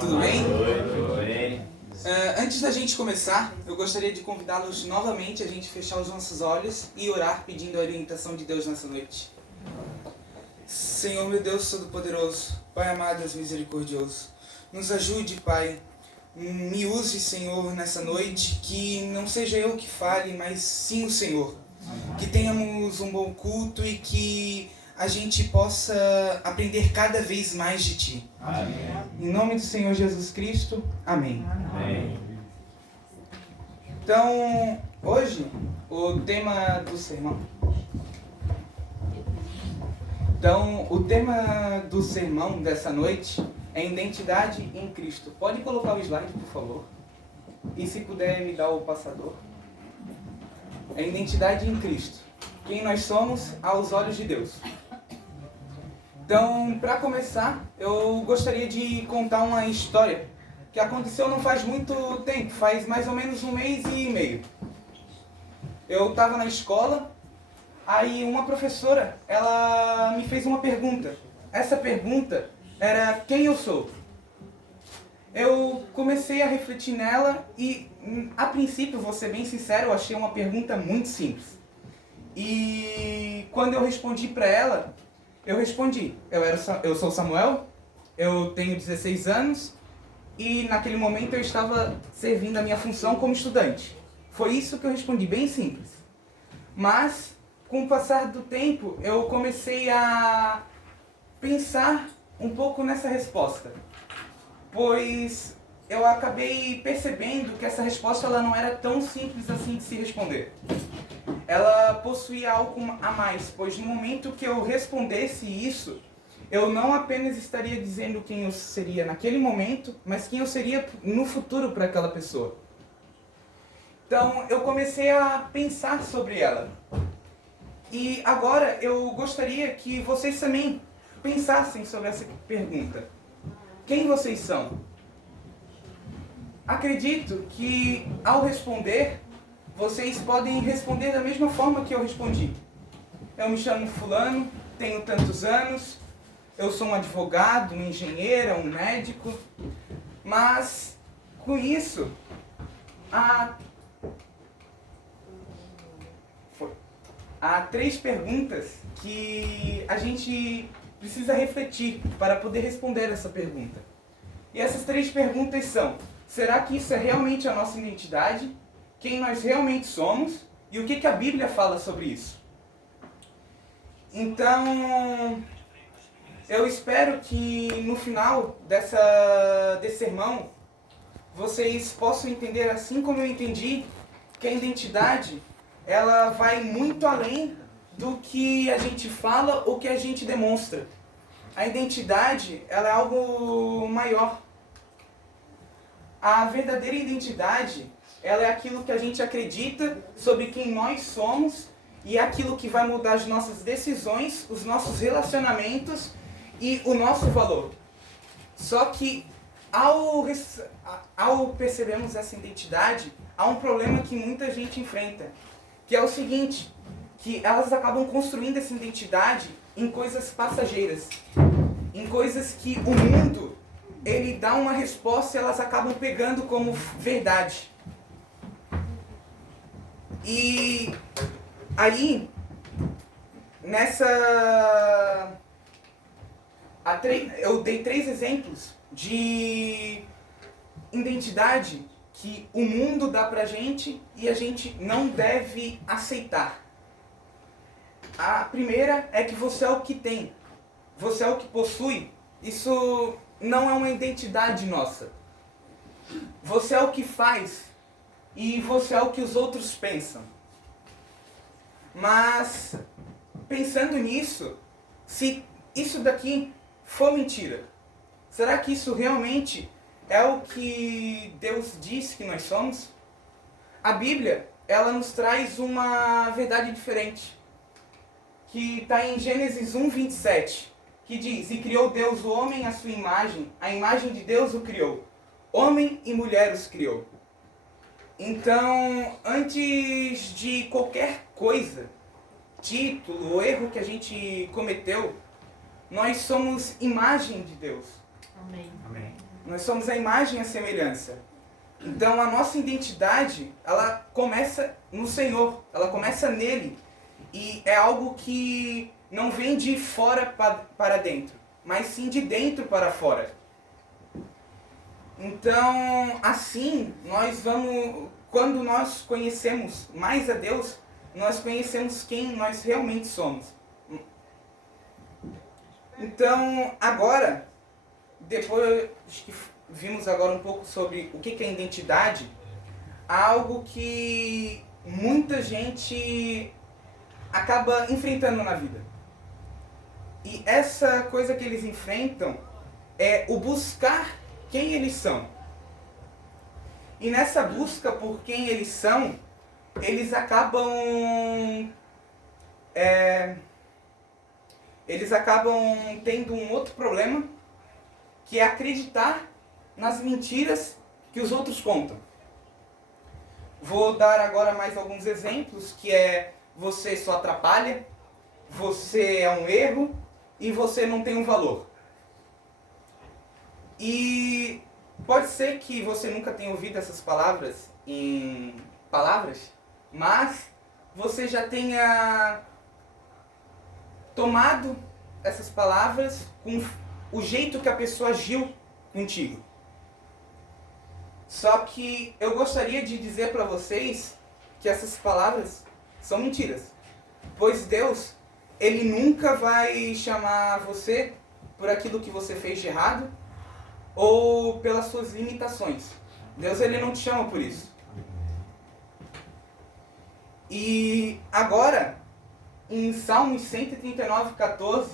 Tudo bem? Tudo bem. Antes da gente começar, eu gostaria de convidá-los novamente a gente fechar os nossos olhos e orar pedindo a orientação de Deus nessa noite. Senhor, meu Deus Todo-Poderoso, Pai amado e misericordioso, nos ajude, Pai. Me use, Senhor, nessa noite, que não seja eu que fale, mas sim o Senhor. Que tenhamos um bom culto e que a gente possa aprender cada vez mais de Ti. Amém. Em nome do Senhor Jesus Cristo, amém. Amém. Então, hoje, o tema do sermão... dessa noite é identidade em Cristo. Pode colocar o slide, por favor? E se puder me dar o passador. É identidade em Cristo. Quem nós somos aos olhos de Deus. Então, para começar, eu gostaria de contar uma história que aconteceu não faz muito tempo, faz mais ou menos 1 mês e meio. Eu estava na escola, aí uma professora, ela me fez uma pergunta. Essa pergunta era quem eu sou. Eu comecei a refletir nela e, a princípio, vou ser bem sincero, eu achei uma pergunta muito simples. E quando eu respondi para ela, eu respondi, eu sou Samuel, eu tenho 16 anos e naquele momento eu estava servindo a minha função como estudante. Foi isso que eu respondi, bem simples. Mas, com o passar do tempo, eu comecei a pensar um pouco nessa resposta. Pois eu acabei percebendo que essa resposta ela não era tão simples assim de se responder. Ela possuía algo a mais, pois no momento que eu respondesse isso, eu não apenas estaria dizendo quem eu seria naquele momento, mas quem eu seria no futuro para aquela pessoa. Então eu comecei a pensar sobre ela. E agora eu gostaria que vocês também pensassem sobre essa pergunta. Quem vocês são? Acredito que ao responder, vocês podem responder da mesma forma que eu respondi. Eu me chamo fulano, tenho tantos anos, eu sou um advogado, um engenheiro, um médico, mas com isso, há 3 perguntas que a gente precisa refletir para poder responder essa pergunta. E essas 3 perguntas são: será que isso é realmente a nossa identidade? Quem nós realmente somos? E o que a Bíblia fala sobre isso? Então, eu espero que no final desse sermão, vocês possam entender, assim como eu entendi, que a identidade ela vai muito além do que a gente fala ou que a gente demonstra. A identidade ela é algo maior. A verdadeira identidade ela é aquilo que a gente acredita sobre quem nós somos e é aquilo que vai mudar as nossas decisões, os nossos relacionamentos e o nosso valor. Só que ao percebermos essa identidade, há um problema que muita gente enfrenta, que é o seguinte, que elas acabam construindo essa identidade em coisas passageiras, em coisas que o mundo ele dá uma resposta e elas acabam pegando como verdade. E aí, eu dei 3 exemplos de identidade que o mundo dá pra gente e a gente não deve aceitar. A primeira é que você é o que tem, você é o que possui. Isso não é uma identidade nossa. Você é o que faz e você é o que os outros pensam. Mas, pensando nisso, se isso daqui for mentira, será que isso realmente é o que Deus diz que nós somos? A Bíblia, ela nos traz uma verdade diferente, que está em Gênesis 1:27, que diz: e criou Deus o homem à sua imagem, a imagem de Deus o criou, homem e mulher os criou. Então, antes de qualquer coisa, título ou erro que a gente cometeu, nós somos imagem de Deus. Amém. Amém. Nós somos a imagem e a semelhança. Então a nossa identidade, ela começa no Senhor, ela começa nele. E é algo que não vem de fora para dentro, mas sim de dentro para fora. Então, assim, quando nós conhecemos mais a Deus, nós conhecemos quem nós realmente somos. Então, agora, depois que vimos agora um pouco sobre o que é identidade, há algo que muita gente acaba enfrentando na vida. E essa coisa que eles enfrentam é o buscar quem eles são. E nessa busca por quem eles são, eles acabam tendo um outro problema, que é acreditar nas mentiras que os outros contam. Vou dar agora mais alguns exemplos, que é: você só atrapalha, você é um erro e você não tem um valor. E pode ser que você nunca tenha ouvido essas palavras mas você já tenha tomado essas palavras com o jeito que a pessoa agiu contigo. Só que eu gostaria de dizer para vocês que essas palavras são mentiras. Pois Deus, Ele nunca vai chamar você por aquilo que você fez de errado ou pelas suas limitações. Deus, Ele não te chama por isso. E agora, em Salmos 139:14,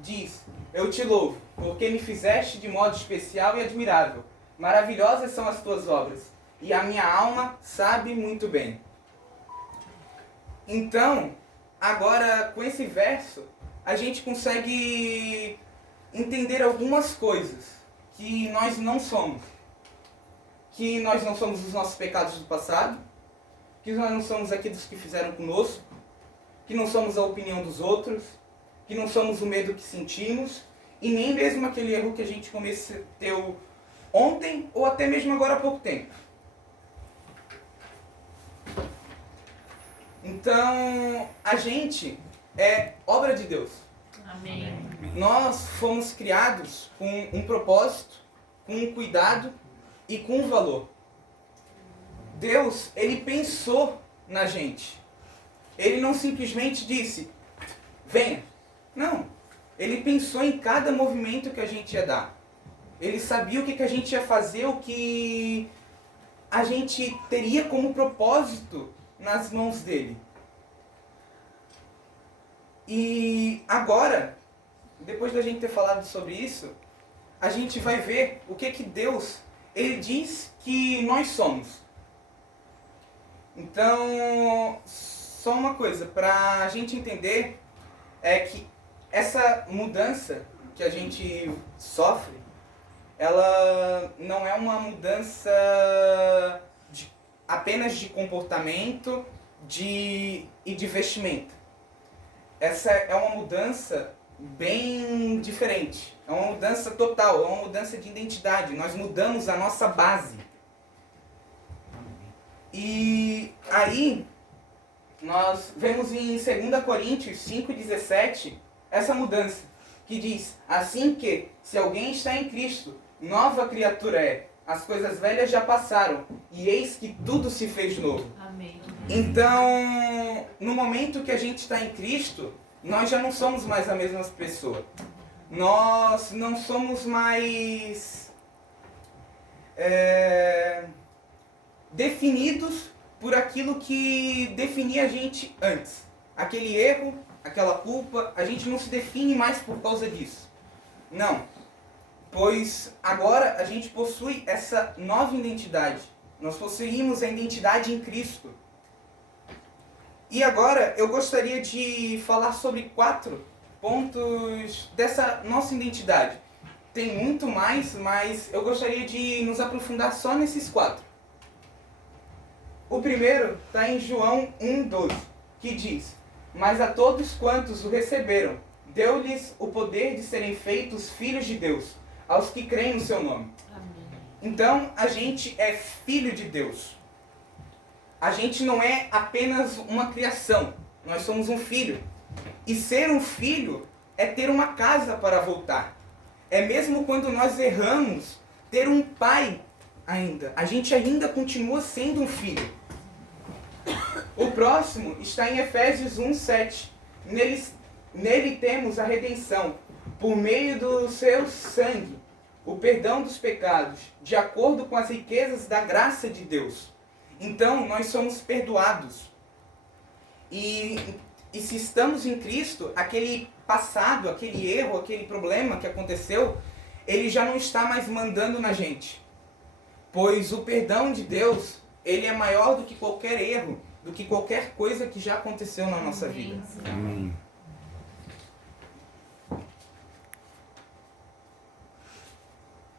diz: eu te louvo, porque me fizeste de modo especial e admirável. Maravilhosas são as tuas obras, e a minha alma sabe muito bem. Então, agora com esse verso, a gente consegue entender algumas coisas que nós não somos. Que nós não somos os nossos pecados do passado, que nós não somos aqueles que fizeram conosco, que não somos a opinião dos outros, que não somos o medo que sentimos, e nem mesmo aquele erro que a gente cometeu ontem ou até mesmo agora há pouco tempo. Então, a gente é obra de Deus. Amém. Nós fomos criados com um propósito, com um cuidado e com um valor. Deus, Ele pensou na gente. Ele não simplesmente disse: venha. Não. Ele pensou em cada movimento que a gente ia dar. Ele sabia o que a gente ia fazer, o que a gente teria como propósito nas mãos dele. E agora, depois da gente ter falado sobre isso, a gente vai ver o que Deus, Ele diz que nós somos. Então, só uma coisa, para a gente entender, é que essa mudança que a gente sofre, ela não é uma mudança apenas de comportamento e de vestimenta. Essa é uma mudança bem diferente. É uma mudança total, é uma mudança de identidade. Nós mudamos a nossa base. E aí, nós vemos em 2 Coríntios 5,17 essa mudança, que diz: assim que, se alguém está em Cristo, nova criatura é. As coisas velhas já passaram, e eis que tudo se fez novo. Amém. Então, no momento que a gente está em Cristo, nós já não somos mais a mesma pessoa. Nós não somos mais definidos por aquilo que definia a gente antes. Aquele erro, aquela culpa, a gente não se define mais por causa disso. Não. Pois agora a gente possui essa nova identidade. Nós possuímos a identidade em Cristo. E agora eu gostaria de falar sobre 4 pontos dessa nossa identidade. Tem muito mais, mas eu gostaria de nos aprofundar só nesses 4. O primeiro está em João 1,12, que diz: mas a todos quantos o receberam, deu-lhes o poder de serem feitos filhos de Deus, aos que creem no seu nome. Amém. Então, a gente é filho de Deus. A gente não é apenas uma criação, nós somos um filho. E ser um filho é ter uma casa para voltar. É mesmo quando nós erramos, ter um pai ainda. A gente ainda continua sendo um filho. O próximo está em Efésios 1:7. Nele temos a redenção, por meio do seu sangue, o perdão dos pecados, de acordo com as riquezas da graça de Deus. Então, nós somos perdoados. E se estamos em Cristo, aquele passado, aquele erro, aquele problema que aconteceu, ele já não está mais mandando na gente. Pois o perdão de Deus, ele é maior do que qualquer erro, do que qualquer coisa que já aconteceu na nossa vida. Amém.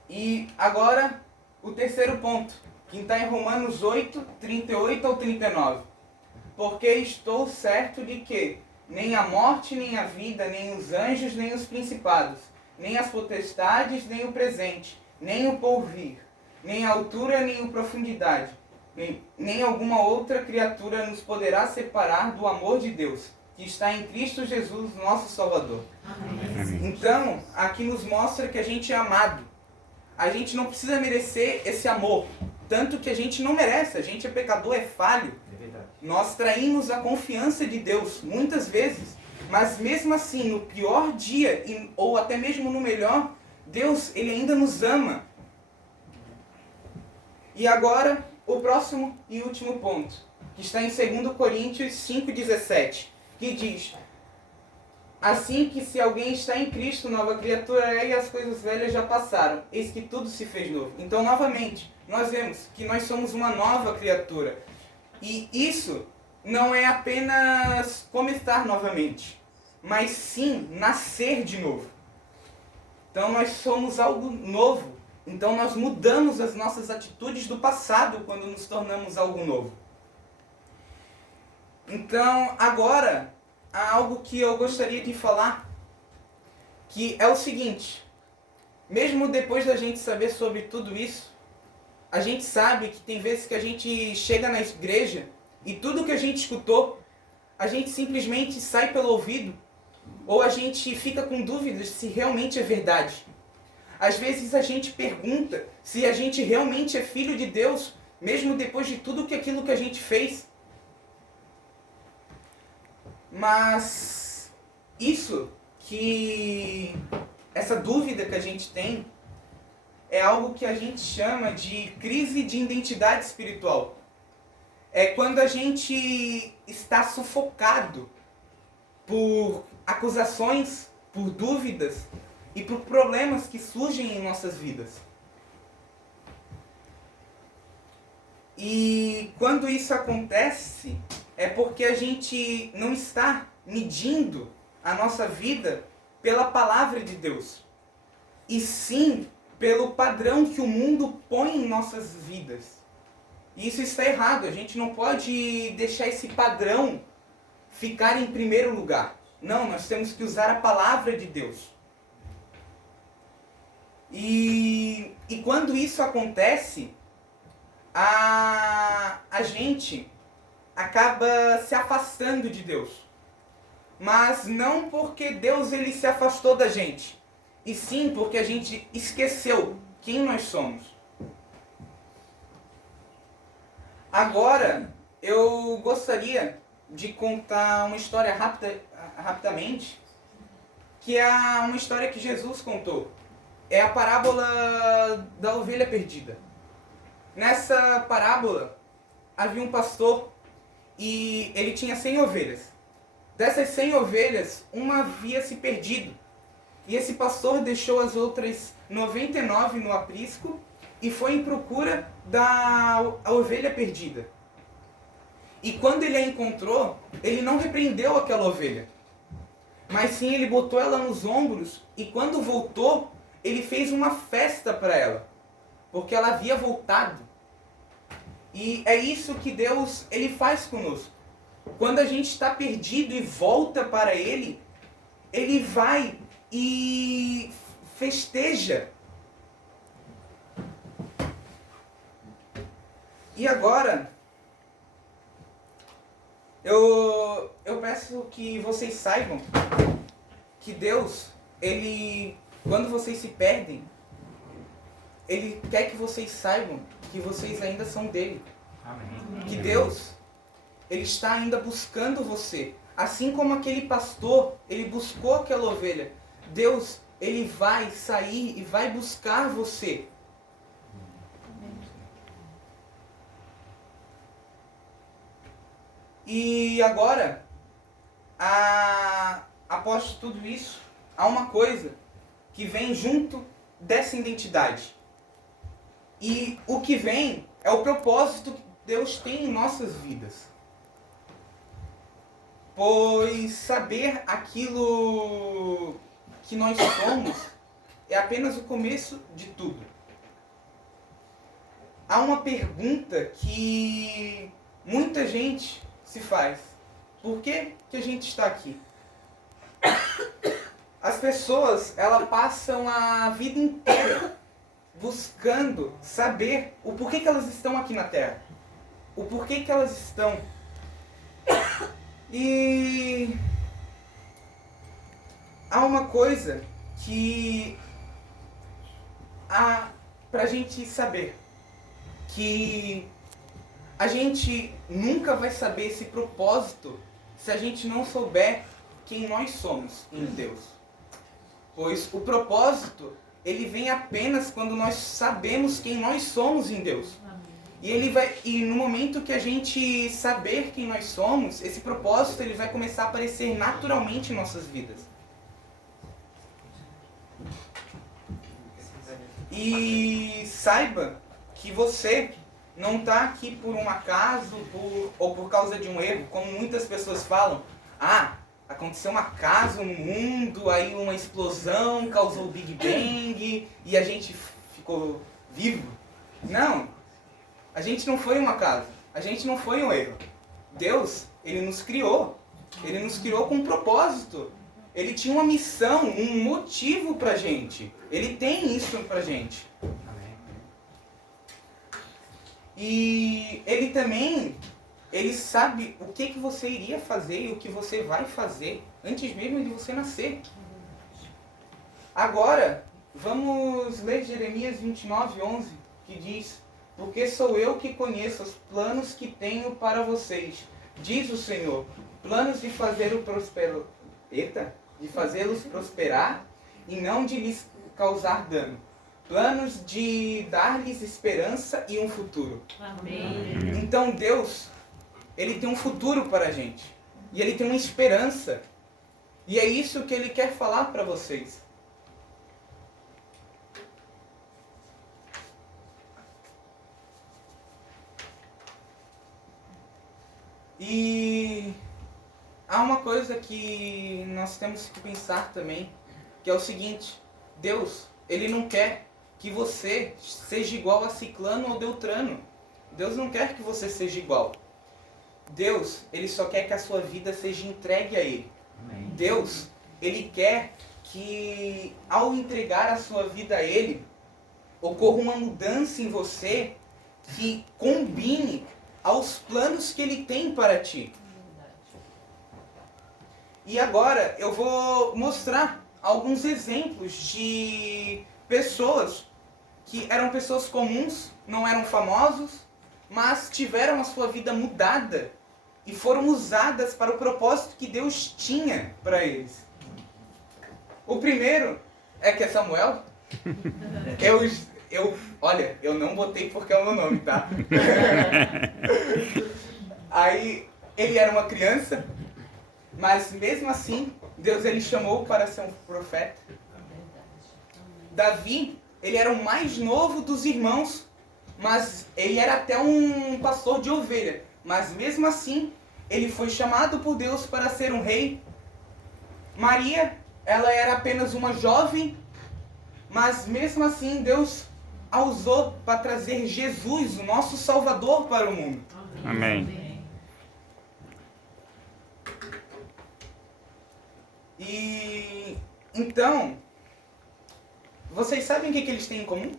E agora, o terceiro ponto, que está em Romanos 8, 38 ao 39. Porque estou certo de que nem a morte, nem a vida, nem os anjos, nem os principados, nem as potestades, nem o presente, nem o porvir, nem a altura, nem a profundidade, nem alguma outra criatura nos poderá separar do amor de Deus, que está em Cristo Jesus, nosso Salvador. Amém. Então, aqui nos mostra que a gente é amado. A gente não precisa merecer esse amor, tanto que a gente não merece, a gente é pecador, é falho. É verdade. Nós traímos a confiança de Deus, muitas vezes, mas mesmo assim, no pior dia, ou até mesmo no melhor, Deus, Ele ainda nos ama. E agora, o próximo e último ponto, que está em 2 Coríntios 5,17, que diz: assim que se alguém está em Cristo, nova criatura é, e as coisas velhas já passaram, eis que tudo se fez novo. Então, novamente, nós vemos que nós somos uma nova criatura. E isso não é apenas começar novamente, mas sim nascer de novo. Então, nós somos algo novo. Então, nós mudamos as nossas atitudes do passado quando nos tornamos algo novo. Então, agora, há algo que eu gostaria de falar, que é o seguinte: mesmo depois da gente saber sobre tudo isso, a gente sabe que tem vezes que a gente chega na igreja e tudo que a gente escutou, a gente simplesmente sai pelo ouvido, ou a gente fica com dúvidas se realmente é verdade. Às vezes a gente pergunta se a gente realmente é filho de Deus, mesmo depois de tudo aquilo que a gente fez. Mas essa dúvida que a gente tem é algo que a gente chama de crise de identidade espiritual. É quando a gente está sufocado por acusações, por dúvidas e por problemas que surgem em nossas vidas. E quando isso acontece, é porque a gente não está medindo a nossa vida pela palavra de Deus, e sim pelo padrão que o mundo põe em nossas vidas. E isso está errado, a gente não pode deixar esse padrão ficar em primeiro lugar. Não, nós temos que usar a palavra de Deus. E quando isso acontece, a gente acaba se afastando de Deus. Mas não porque Deus ele se afastou da gente, e sim porque a gente esqueceu quem nós somos. Agora, eu gostaria de contar uma história rapidamente, que é uma história que Jesus contou. É a parábola da ovelha perdida. Nessa parábola, havia um pastor e ele tinha 100 ovelhas. Dessas 100 ovelhas, uma havia se perdido. E esse pastor deixou as outras 99 no aprisco e foi em procura da ovelha perdida. E quando ele a encontrou, ele não repreendeu aquela ovelha, mas sim ele botou ela nos ombros, e quando voltou, ele fez uma festa para ela, porque ela havia voltado. E é isso que Deus ele faz conosco. Quando a gente está perdido e volta para Ele, Ele vai e festeja. E agora, eu peço que vocês saibam que Deus, quando vocês se perdem, Ele quer que vocês saibam que vocês ainda são dele. Amém. Que Deus, Ele está ainda buscando você. Assim como aquele pastor, ele buscou aquela ovelha. Deus, Ele vai sair e vai buscar você. E agora, após tudo isso, há uma coisa que vem junto dessa identidade. E o que vem é o propósito que Deus tem em nossas vidas. Pois saber aquilo que nós somos é apenas o começo de tudo. Há uma pergunta que muita gente se faz. Por que a gente está aqui? As pessoas, elas passam a vida inteira buscando saber o porquê que elas estão aqui na Terra. O porquê que elas estão. E há uma coisa que há pra gente saber. Que a gente nunca vai saber esse propósito se a gente não souber quem nós somos em Deus. Pois o propósito, ele vem apenas quando nós sabemos quem nós somos em Deus. E no momento que a gente saber quem nós somos, esse propósito ele vai começar a aparecer naturalmente em nossas vidas. E saiba que você não está aqui por um acaso ou por causa de um erro, como muitas pessoas falam. Aconteceu um acaso no mundo, aí uma explosão causou o Big Bang e a gente ficou vivo. Não, a gente não foi um acaso, a gente não foi um erro. Deus, Ele nos criou com um propósito. Ele tinha uma missão, um motivo pra gente. Ele tem isso pra gente. E Ele também, Ele sabe o que você iria fazer e o que você vai fazer antes mesmo de você nascer. Agora, vamos ler Jeremias 29:11, que diz: porque sou eu que conheço os planos que tenho para vocês, diz o Senhor, planos de de fazê-los prosperar e não de lhes causar dano. Planos de dar-lhes esperança e um futuro. Amém. Então Deus, Ele tem um futuro para a gente. E Ele tem uma esperança. E é isso que Ele quer falar para vocês. E há uma coisa que nós temos que pensar também, que é o seguinte: Deus, Ele não quer que você seja igual a Ciclano ou Beltrano. Deus não quer que você seja igual. Deus, Ele só quer que a sua vida seja entregue a Ele. Amém. Deus, Ele quer que ao entregar a sua vida a Ele, ocorra uma mudança em você que combine aos planos que Ele tem para ti. E agora eu vou mostrar alguns exemplos de pessoas que eram pessoas comuns, não eram famosos, mas tiveram a sua vida mudada e foram usadas para o propósito que Deus tinha para eles. O primeiro é que é Samuel. Olha, eu não botei porque é o meu nome, tá? Aí, ele era uma criança, mas mesmo assim, Deus ele chamou para ser um profeta. Davi, ele era o mais novo dos irmãos, mas ele era até um pastor de ovelha. Mas mesmo assim, ele foi chamado por Deus para ser um rei. Maria, ela era apenas uma jovem, mas mesmo assim Deus a usou para trazer Jesus, o nosso Salvador, para o mundo. Amém. E então, vocês sabem o que eles têm em comum?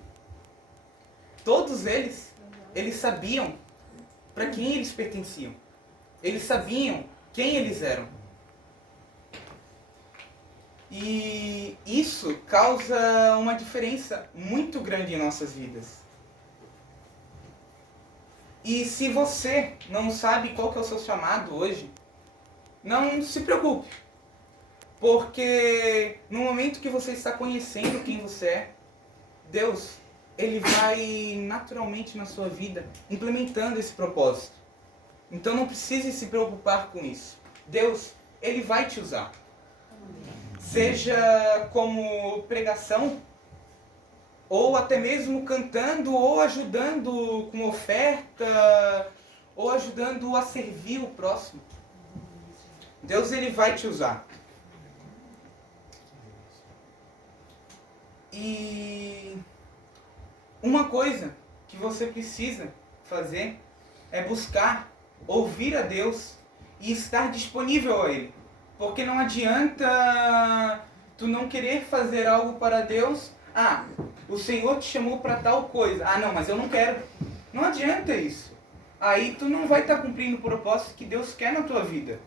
Todos eles sabiam para quem eles pertenciam. Eles sabiam quem eles eram. E isso causa uma diferença muito grande em nossas vidas. E se você não sabe qual que é o seu chamado hoje, não se preocupe. Porque no momento que você está conhecendo quem você é, Deus, Ele vai naturalmente na sua vida implementando esse propósito. Então não precise se preocupar com isso. Deus, Ele vai te usar. Seja como pregação, ou até mesmo cantando, ou ajudando com oferta, ou ajudando a servir o próximo. Deus, Ele vai te usar. E uma coisa que você precisa fazer é buscar ouvir a Deus e estar disponível a Ele. Porque não adianta tu não querer fazer algo para Deus. Ah, o Senhor te chamou para tal coisa. Ah, não, mas eu não quero. Não adianta isso. Aí tu não vai estar cumprindo o propósito que Deus quer na tua vida.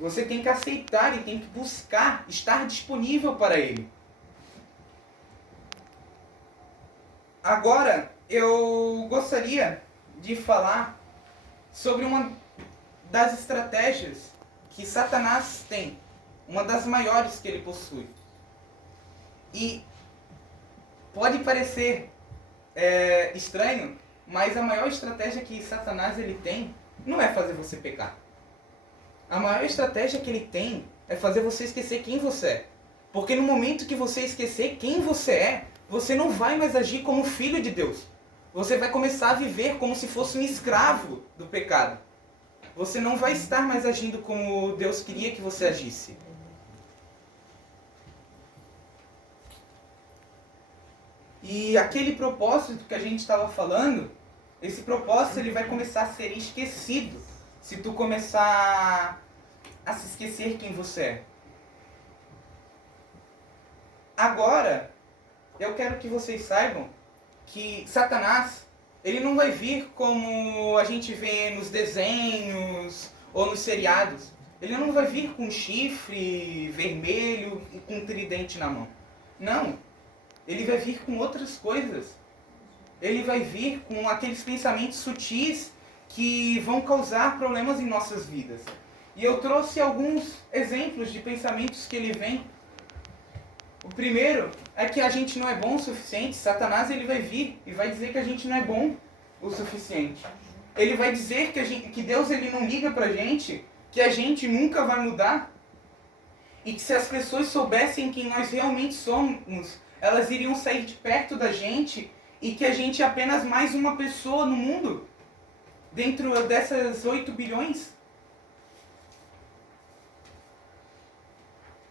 Você tem que aceitar e tem que buscar estar disponível para Ele. Agora, eu gostaria de falar sobre uma das estratégias que Satanás tem, uma das maiores que ele possui. E pode parecer estranho, mas a maior estratégia que Satanás ele tem não é fazer você pecar. A maior estratégia que ele tem é fazer você esquecer quem você é. Porque no momento que você esquecer quem você é, você não vai mais agir como filho de Deus. Você vai começar a viver como se fosse um escravo do pecado. Você não vai estar mais agindo como Deus queria que você agisse. E aquele propósito que a gente estava falando, esse propósito ele vai começar a ser esquecido se tu começar a se esquecer quem você é. Agora, eu quero que vocês saibam que Satanás, ele não vai vir como a gente vê nos desenhos ou nos seriados. Ele não vai vir com chifre vermelho e com um tridente na mão. Não. Ele vai vir com outras coisas. Ele vai vir com aqueles pensamentos sutis que vão causar problemas em nossas vidas. E eu trouxe alguns exemplos de pensamentos que ele vem. O primeiro é que a gente não é bom o suficiente. Satanás ele vai vir e vai dizer que a gente não é bom o suficiente. Ele vai dizer que Deus ele não liga pra gente, que a gente nunca vai mudar. E que se as pessoas soubessem quem nós realmente somos, elas iriam sair de perto da gente e que a gente é apenas mais uma pessoa no mundo, dentro dessas 8 bilhões.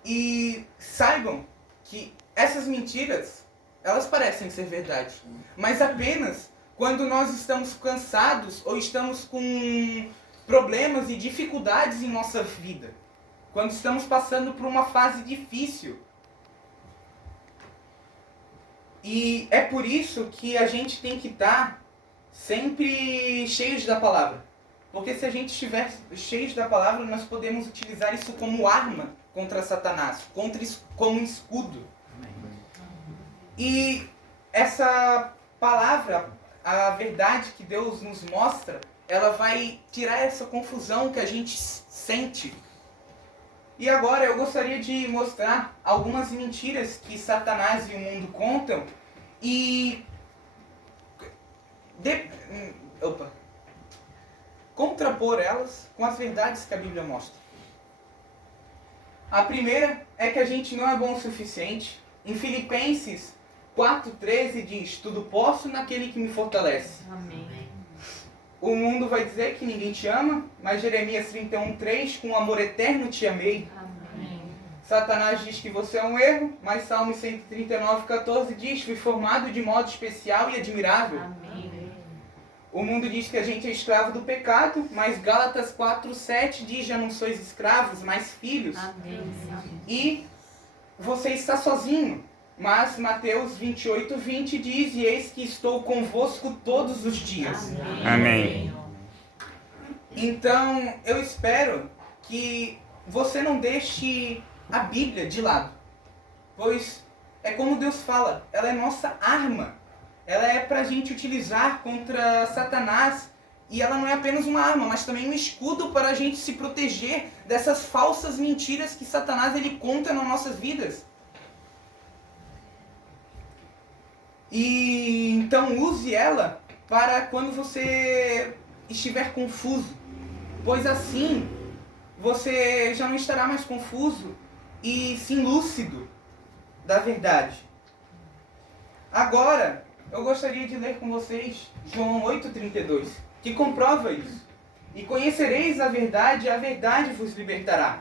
E saibam que essas mentiras, elas parecem ser verdade, mas apenas quando nós estamos cansados ou estamos com problemas e dificuldades em nossa vida, quando estamos passando por uma fase difícil. E é por isso que a gente tem que estar sempre cheios da palavra. Porque se a gente estiver cheios da palavra, nós podemos utilizar isso como arma contra Satanás, como escudo. E essa palavra, a verdade que Deus nos mostra, ela vai tirar essa confusão que a gente sente. E agora eu gostaria de mostrar algumas mentiras que Satanás e o mundo contam e contrapor elas com as verdades que a Bíblia mostra. A primeira é que a gente não é bom o suficiente. Em Filipenses 4,13 diz: tudo posso naquele que me fortalece. Amém. O mundo vai dizer que ninguém te ama, mas Jeremias 31,3, com amor eterno te amei. Amém. Satanás diz que você é um erro, mas Salmo 139,14 diz: fui formado de modo especial e admirável. Amém. O mundo diz que a gente é escravo do pecado, mas Gálatas 4,7 diz: já não sois escravos, mas filhos. Amém. E você está sozinho, mas Mateus 28,20 diz: e eis que estou convosco todos os dias. Amém. Então, eu espero que você não deixe a Bíblia de lado. Pois é como Deus fala, ela é nossa arma. Ela é para a gente utilizar contra Satanás. E ela não é apenas uma arma, mas também um escudo para a gente se proteger dessas falsas mentiras que Satanás ele conta nas nossas vidas. E então use ela para quando você estiver confuso. Pois assim você já não estará mais confuso e sim lúcido da verdade. Agora, eu gostaria de ler com vocês João 8,32, que comprova isso. E conhecereis a verdade vos libertará.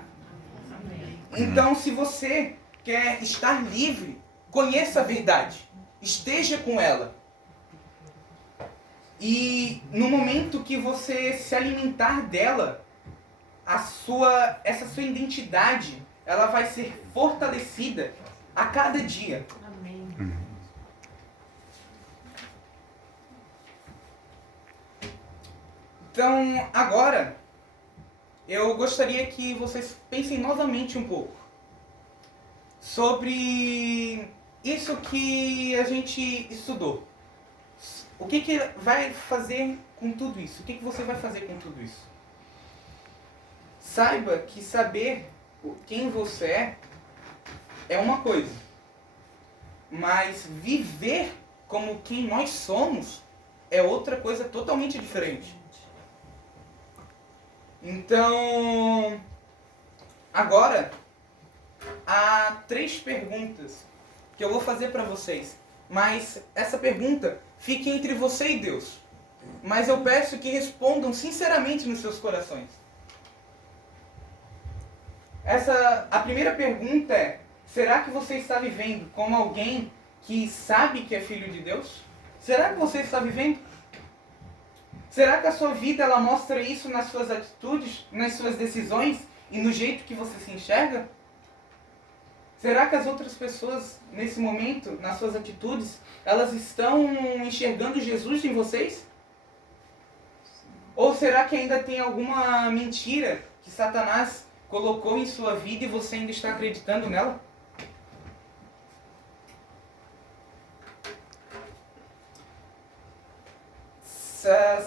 Então, se você quer estar livre, conheça a verdade. Esteja com ela. E no momento que você se alimentar dela, essa sua identidade, ela vai ser fortalecida a cada dia. Amém. Então, agora, eu gostaria que vocês pensem novamente um pouco sobre isso que a gente estudou. O que vai fazer com tudo isso? O que você vai fazer com tudo isso? Saiba que saber quem você é uma coisa, mas viver como quem nós somos é outra coisa totalmente diferente. Então, agora, há 3 perguntas que eu vou fazer para vocês. Mas essa pergunta fique entre você e Deus. Mas eu peço que respondam sinceramente nos seus corações. A primeira pergunta é: será que você está vivendo como alguém que sabe que é filho de Deus? Será que você está vivendo? Será que a sua vida ela mostra isso nas suas atitudes, nas suas decisões e no jeito que você se enxerga? Será que as outras pessoas, nesse momento, nas suas atitudes, elas estão enxergando Jesus em vocês? Ou será que ainda tem alguma mentira que Satanás colocou em sua vida e você ainda está acreditando nela?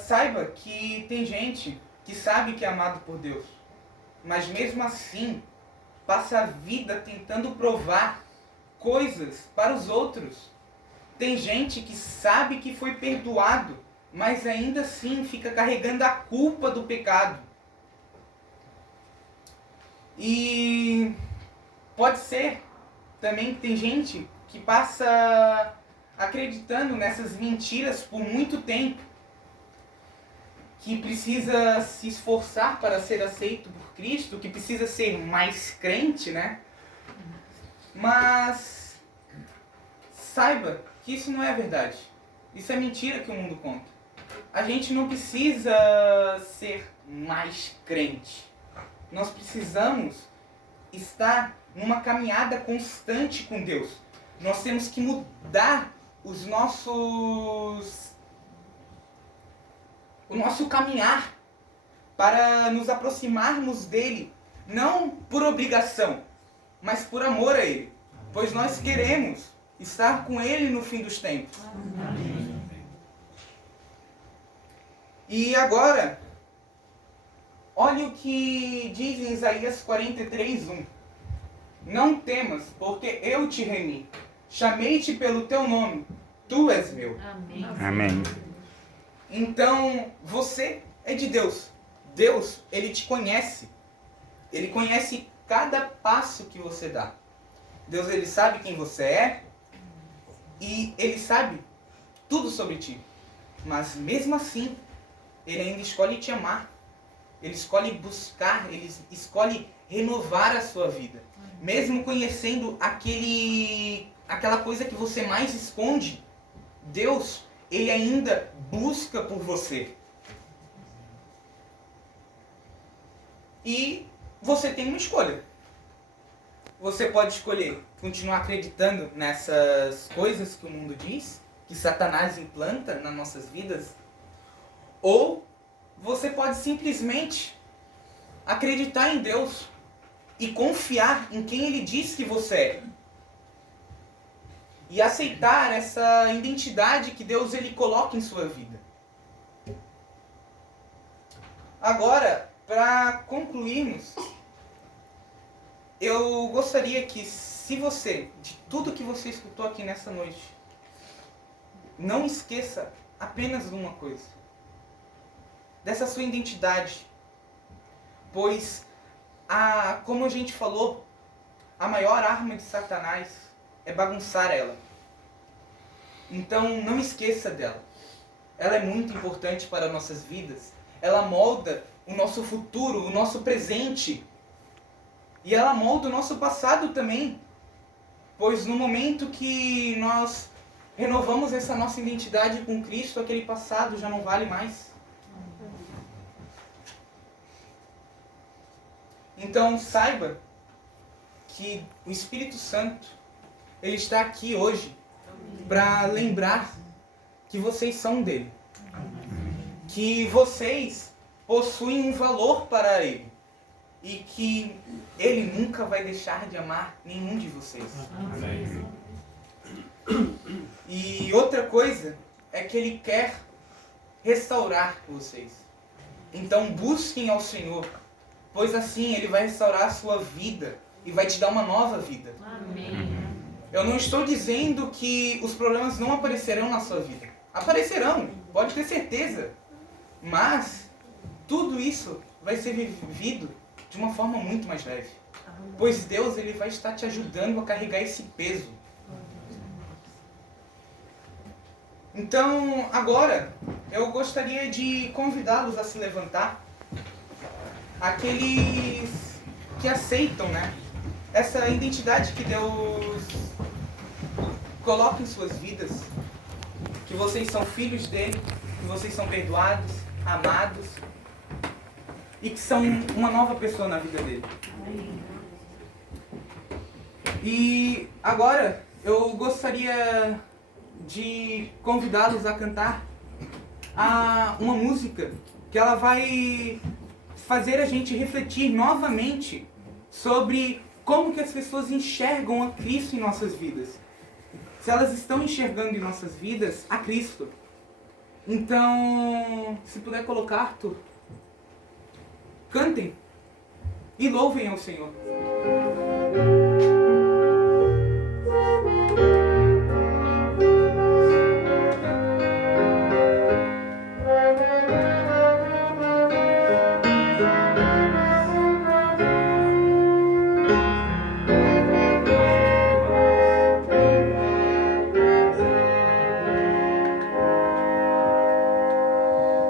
Saiba que tem gente que sabe que é amado por Deus, mas mesmo assim passa a vida tentando provar coisas para os outros. Tem gente que sabe que foi perdoado, mas ainda assim fica carregando a culpa do pecado. E pode ser também que tem gente que passa acreditando nessas mentiras por muito tempo, que precisa se esforçar para ser aceito por Cristo, que precisa ser mais crente, né? Mas saiba que isso não é verdade. Isso é mentira que o mundo conta. A gente não precisa ser mais crente. Nós precisamos estar numa caminhada constante com Deus. Nós temos que mudar o nosso caminhar para nos aproximarmos dele, não por obrigação, mas por amor a ele, pois nós queremos estar com ele no fim dos tempos. Amém. E agora, olhe o que diz em Isaías 43:1. Não temas, porque eu te remi, chamei-te pelo teu nome, tu és meu. Amém. Amém. Então, você é de Deus. Deus, ele te conhece. Ele conhece cada passo que você dá. Deus, ele sabe quem você é e ele sabe tudo sobre ti. Mas mesmo assim, ele ainda escolhe te amar. Ele escolhe buscar, ele escolhe renovar a sua vida. Mesmo conhecendo aquela coisa que você mais esconde, Deus, ele ainda busca por você. E você tem uma escolha. Você pode escolher continuar acreditando nessas coisas que o mundo diz, que Satanás implanta nas nossas vidas, ou você pode simplesmente acreditar em Deus e confiar em quem Ele diz que você é. E aceitar essa identidade que Deus ele coloca em sua vida. Agora, para concluirmos, eu gostaria que, se você, de tudo que você escutou aqui nessa noite, não esqueça apenas de uma coisa. Dessa sua identidade. Pois, como a gente falou, a maior arma de Satanás é bagunçar ela. Então, não esqueça dela. Ela é muito importante para nossas vidas. Ela molda o nosso futuro, o nosso presente. E ela molda o nosso passado também. Pois no momento que nós renovamos essa nossa identidade com Cristo, aquele passado já não vale mais. Então, saiba que o Espírito Santo, ele está aqui hoje para lembrar que vocês são dele. Que vocês possuem um valor para ele. E que ele nunca vai deixar de amar nenhum de vocês. Amém. E outra coisa é que ele quer restaurar vocês. Então busquem ao Senhor, pois assim ele vai restaurar a sua vida e vai te dar uma nova vida. Amém. Eu não estou dizendo que os problemas não aparecerão na sua vida. Aparecerão, pode ter certeza. Mas tudo isso vai ser vivido de uma forma muito mais leve. Pois Deus ele vai estar te ajudando a carregar esse peso. Então, agora, eu gostaria de convidá-los a se levantar. Aqueles que aceitam, né, essa identidade que Deus coloca em suas vidas. Que vocês são filhos dele, que vocês são perdoados, amados. E que são uma nova pessoa na vida dele. E agora, eu gostaria de convidá-los a cantar uma música que ela vai fazer a gente refletir novamente sobre como que as pessoas enxergam a Cristo em nossas vidas. Se elas estão enxergando em nossas vidas a Cristo. Então, se puder colocar, Arthur, cantem e louvem ao Senhor.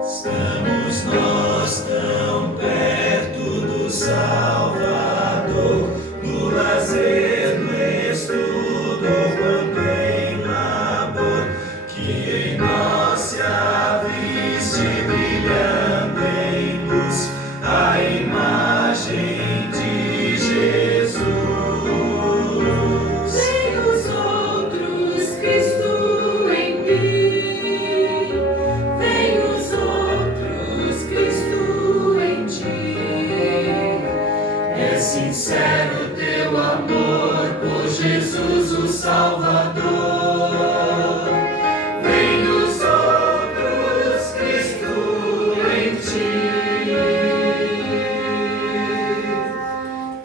Estamos nós tão perto do Salvador, no lazer, no estudo, quanto em labor, que em nós se aviste brilhando em luz a imagem de Jesus. Sem os outros, Cristo em mim. Vem os outros, Cristo em ti. É sincero teu amor por Jesus o Salvador. Vem os outros, Cristo em ti.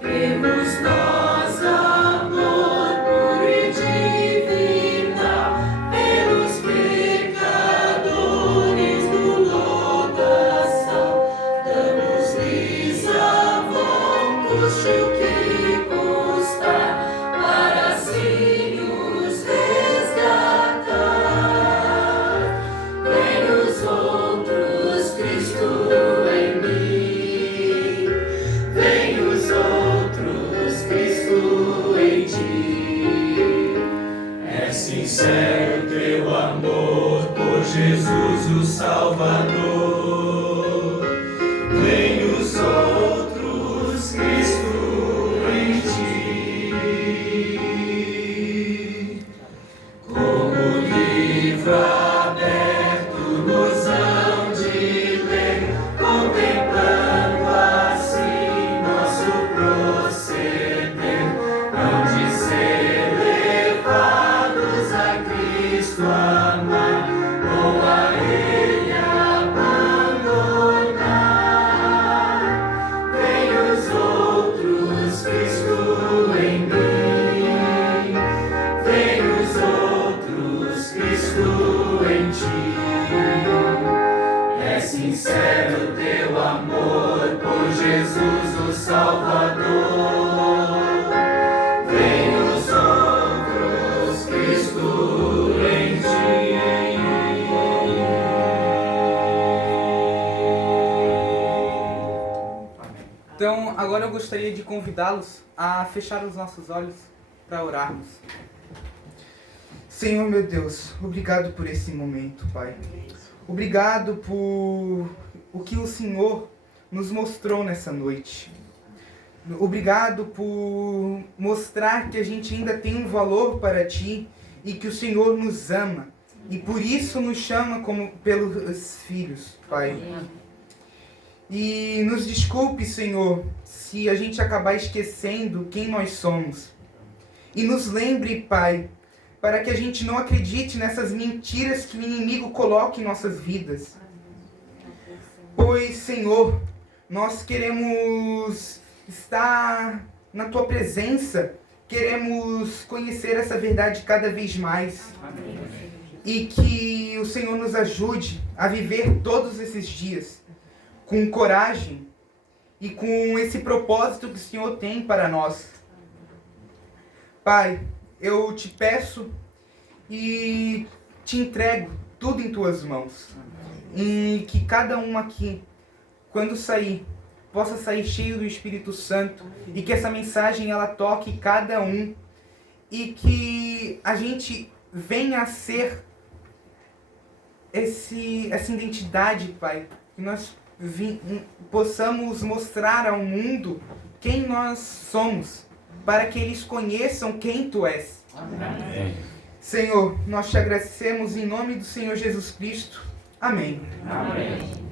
Temos nós amor puro e divina pelos pecadores do lodaçal. Damos-lhes amor, custe o que custar, para assim os resgatar. Vem os outros, Cristo em mim. Vem os outros, Cristo em ti. É sincero teu amor por Jesus o Salvador. Vem os outros, Cristo em ti. Como livro aberto nos hão de ler sincero teu amor por Jesus o Salvador. Vem os outros, Cristo em ti. Então, agora eu gostaria de convidá-los a fechar os nossos olhos para orarmos. Senhor meu Deus, obrigado por esse momento, Pai. Obrigado por o que o Senhor nos mostrou nessa noite. Obrigado por mostrar que a gente ainda tem um valor para Ti e que o Senhor nos ama. E por isso nos chama como pelos filhos, Pai. E nos desculpe, Senhor, se a gente acabar esquecendo quem nós somos. E nos lembre, Pai, para que a gente não acredite nessas mentiras que o inimigo coloca em nossas vidas. Pois, Senhor, nós queremos estar na Tua presença, queremos conhecer essa verdade cada vez mais. E que o Senhor nos ajude a viver todos esses dias com coragem e com esse propósito que o Senhor tem para nós. Pai, eu te peço e te entrego tudo em tuas mãos. E que cada um aqui, quando sair, possa sair cheio do Espírito Santo e que essa mensagem ela toque cada um e que a gente venha a ser essa identidade, Pai, que nós possamos mostrar ao mundo quem nós somos, para que eles conheçam quem Tu és. Amém. Senhor, nós te agradecemos em nome do Senhor Jesus Cristo. Amém. Amém.